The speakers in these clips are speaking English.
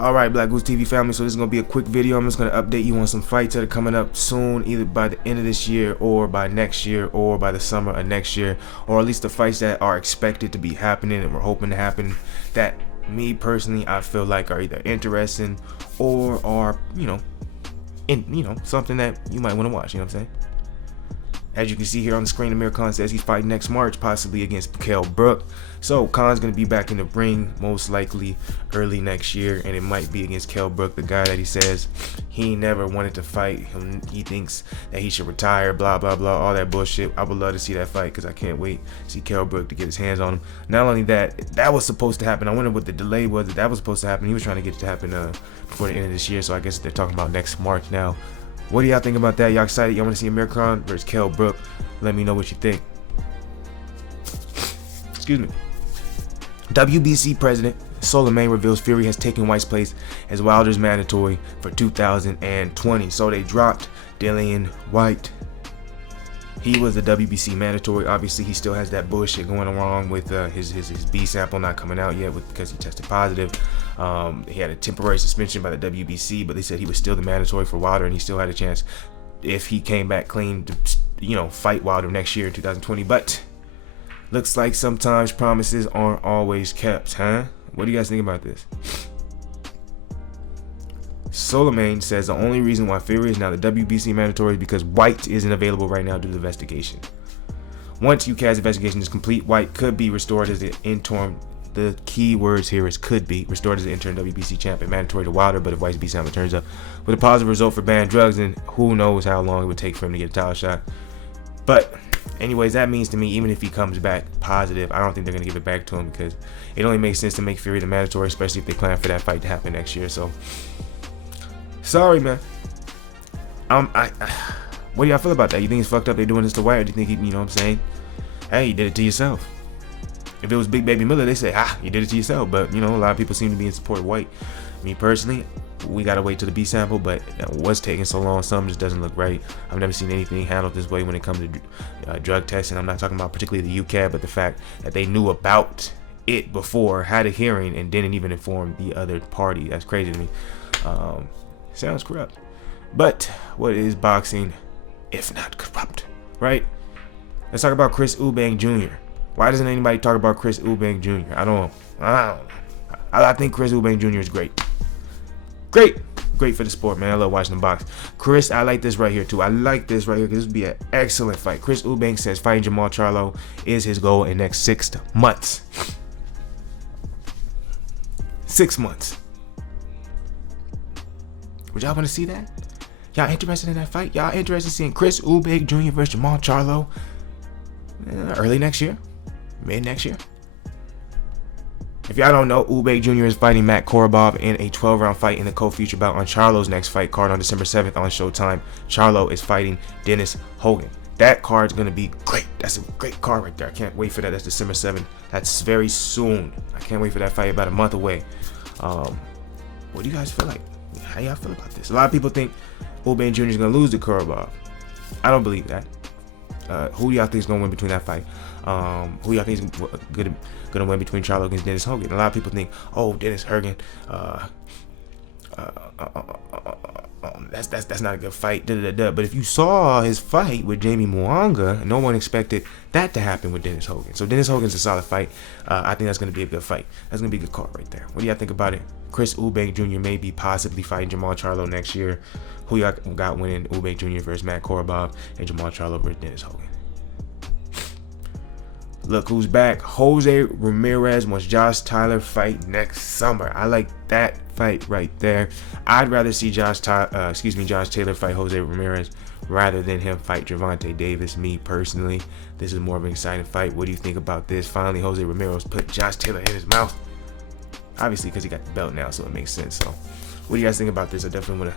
Alright, BlakGooseTV family, so this is going to be a quick video. I'm just going to update you on some fights that are coming up soon, either by the end of this year or by next year or by the summer of next year, or at least the fights that are expected to be happening and we're hoping to happen that me personally I feel like are either interesting or are, something that you might want to watch, you know what I'm saying? As you can see here on the screen, Amir says he's fighting next March, possibly against Brook. So Khan's going to be back in the ring most likely early next year, and it might be against Brook, the guy that he says he never wanted to fight. He thinks that he should retire, blah, blah, blah, all that bullshit. I would love to see that fight because I can't wait to see Brook to get his hands on him. Not only that, that was supposed to happen. I wonder what the delay was. That was supposed to happen. He was trying to get it to happen before the end of this year, so I guess they're talking about next March now. What do y'all think about that? Y'all excited? Y'all want to see Amir Khan versus Brook? Let me know what you think. Excuse me. WBC president Szeremeta reveals Fury has taken White's place as Wilder's mandatory for 2020. So they dropped Dillian Whyte. He was the WBC mandatory. Obviously, he still has that bullshit going wrong with his B sample not coming out yet because he tested positive. He had a temporary suspension by the WBC, but they said he was still the mandatory for Wilder, and he still had a chance if he came back clean to, fight Wilder next year in 2020. But looks like sometimes promises aren't always kept, huh? What do you guys think about this? Szeremeta says the only reason why Fury is now the WBC mandatory is because Whyte isn't available right now due to the investigation. Once UK's investigation is complete, Whyte could be restored as the interim. The key words here is could be restored as the interim WBC champion, mandatory to Wilder. But if White's B sample turns up with a positive result for banned drugs, then who knows how long it would take for him to get a title shot. But anyways, that means to me, even if he comes back positive, I don't think they're going to give it back to him because it only makes sense to make Fury the mandatory, especially if they plan for that fight to happen next year. So sorry, man. What do y'all feel about that? You think it's fucked up they doing this to White, or do you think he, you know what I'm saying? Hey, you did it to yourself. If it was Big Baby Miller, they say, you did it to yourself. But, a lot of people seem to be in support of White. Me personally, we got to wait till the B sample, but what's taking so long? Something just doesn't look right. I've never seen anything handled this way when it comes to drug testing. I'm not talking about particularly the UK, but the fact that they knew about it before, had a hearing, and didn't even inform the other party. That's crazy to me. Sounds corrupt. But what is boxing if not corrupt, right? Let's talk about Chris Eubank Jr. Why doesn't anybody talk about Chris Eubank Jr.? I don't know. I think Chris Eubank Jr. is great. Great for the sport, man. I love watching the box. Chris, I like this right here too. I like this right here because this would be an excellent fight. Chris Eubank says fighting Jermall Charlo is his goal in the next 6 months. 6 months. Would y'all want to see that? Y'all interested in that fight? Y'all interested in seeing Chris Eubank Jr. versus Jermall Charlo early next year? Mid next year? If y'all don't know, Eubank Jr. is fighting Matt Korobov in a 12-round fight in the co-feature bout on Charlo's next fight card on December 7th on Showtime. Charlo is fighting Dennis Hogan. That card's going to be great. That's a great card right there. I can't wait for that. That's December 7th. That's very soon. I can't wait for that fight, about a month away. What do you guys feel like? How y'all feel about this? A lot of people think Eubank Jr. is going to lose to Korobov. I don't believe that. Who do y'all think is going to win between that fight? Who y'all think is going to win between Charlo against Dennis Hogan? A lot of people think, Dennis Hogan, that's not a good fight. But if you saw his fight with Jamie Mwanga, no one expected that to happen with Dennis Hogan. So Dennis Hogan's a solid fight. I think that's going to be a good fight. That's going to be a good card right there. What do y'all think about it? Chris Eubank Jr. may be possibly fighting Jermall Charlo next year. Who y'all got winning? Eubank Jr. versus Matt Korobov and Jermall Charlo versus Dennis Hogan. Look who's back. Jose Ramirez wants Josh Taylor fight next summer. I like that fight right there. I'd rather see Josh Taylor fight Jose Ramirez rather than him fight Gervonta Davis. Me personally, this is more of an exciting fight. What do you think about this? Finally, Jose Ramirez put Josh Taylor in his mouth. Obviously, because he got the belt now, so it makes sense. So, what do you guys think about this? I definitely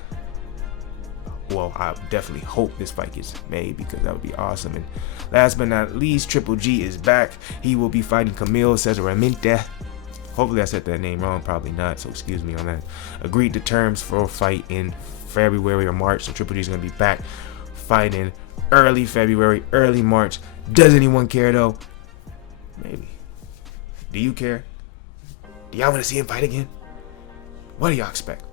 hope this fight gets made because that would be awesome. And last but not least, Triple G is back. He will be fighting Camille Szeremeta. Hopefully I said that name wrong, probably not, so excuse me on that. Agreed to terms for a fight in February or March, so Triple G is going to be back fighting early February, early March. Does anyone care though? Maybe. Do you care? Do y'all want to see him fight again? What do y'all expect?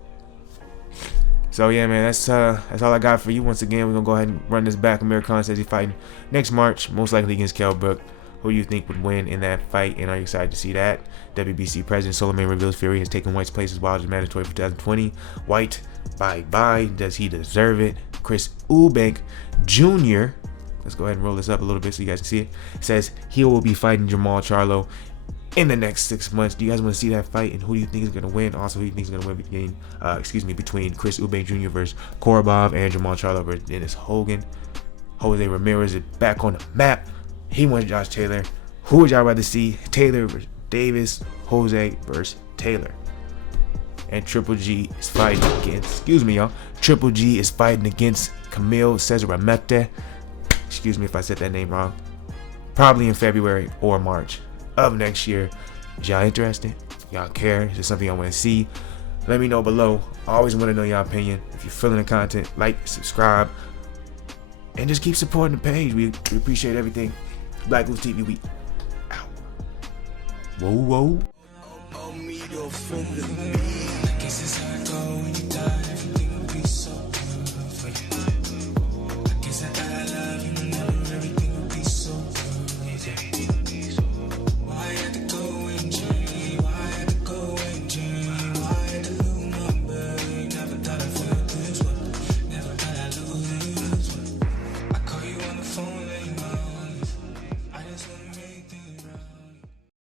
So yeah, man, that's all I got for you. Once again, we're gonna go ahead and run this back. Amir Khan says he's fighting next March, most likely against Brook. Who do you think would win in that fight, and are you excited to see that? WBC President Solomon reveals Fury has taken White's place as wild as mandatory for 2020. White, bye-bye. Does he deserve it? Chris Eubank Jr., let's go ahead and roll this up a little bit so you guys can see it, says he will be fighting Jermall Charlo in the next 6 months. Do you guys want to see that fight, and who do you think is going to win? Also, who do you think is going to win between Chris Eubank Jr. versus Korobov and Jermall Charlo versus Dennis Hogan? Jose Ramirez is back on the map. He wants Josh Taylor. Who would y'all rather see? Taylor versus Davis, Jose versus Taylor. And Triple G is fighting against, Triple G is fighting against Camille Szeremeta. Excuse me if I said that name wrong. Probably in February or March of next year. Is y'all interested? Y'all care? Is there something y'all want to see? Let me know below. I always want to know y'all opinion. If you're feeling the content, like, subscribe, and just keep supporting the page. We appreciate everything. BlakGooseTV, we out. Whoa. Guess it's how I go when you die. Everything will be so